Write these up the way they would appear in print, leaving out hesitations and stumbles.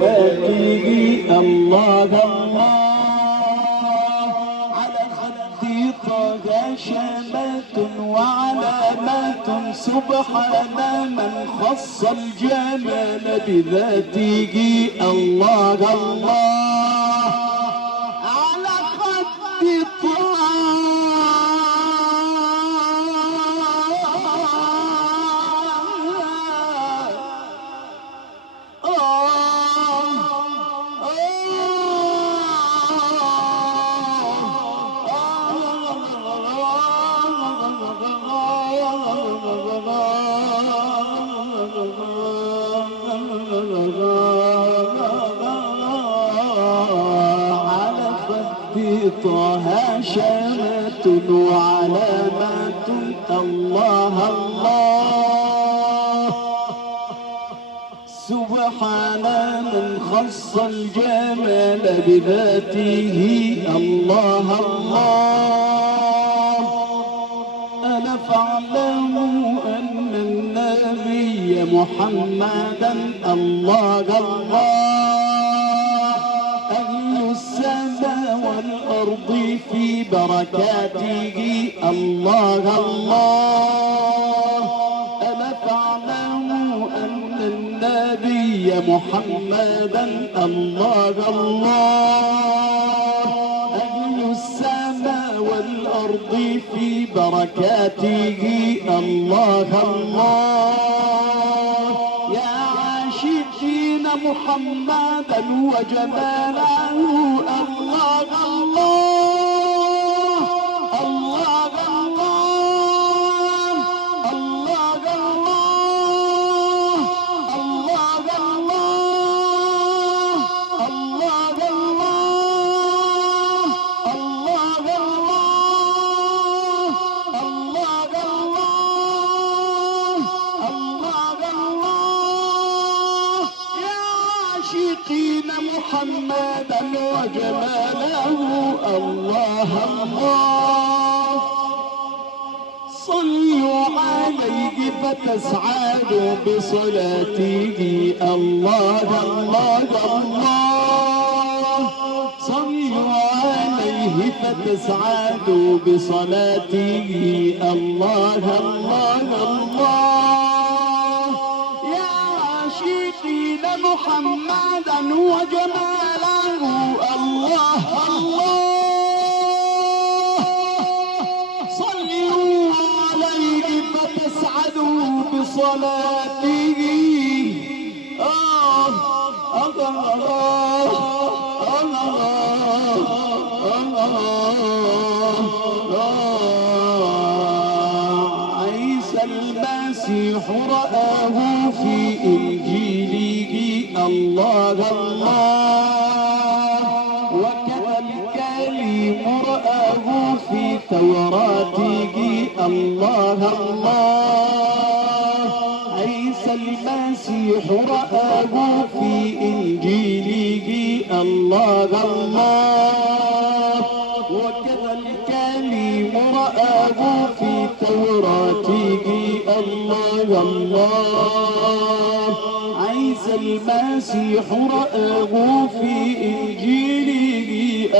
وجلاله الله الله على خدي طه شمات وعلامات سبحان من خص الجمال بذاته الله الله على خدي طه طه شمات وعلامات الله الله سبحان من خص الجمال بذاته الله الله ألا فاعلموا أن النبي محمدا الله الله والأرض في بركاته الله الله ألا تعلموا أن النبي محمدا الله الله أهل السماء والأرض في بركاته الله الله يا عاشقين محمدا وجماله الله الله الله الله الله الله الله عاشقين محمدا وجماله الله الله صلوا عليه فتسعدوا بصلاته الله الله الله صلوا عليه فتسعدوا بصلاته الله الله الله يا عاشقين محمدا وجماله الله الله صلوا عليه فتسعدوا بصلاته عيسى المسيح رآه في إنجيله الله الله وكذا الكليم رآه في توراته الله الله عيسى المسيح رآه في إنجيله الله الله وكذا الكليم رآه في توراته الله الله عيسى المسيح رآه في إنجيله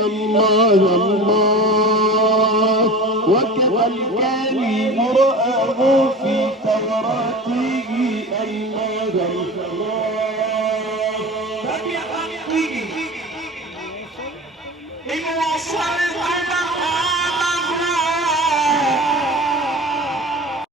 الله الله وكذا الكليم رآه في توراته الله الله إن وصلت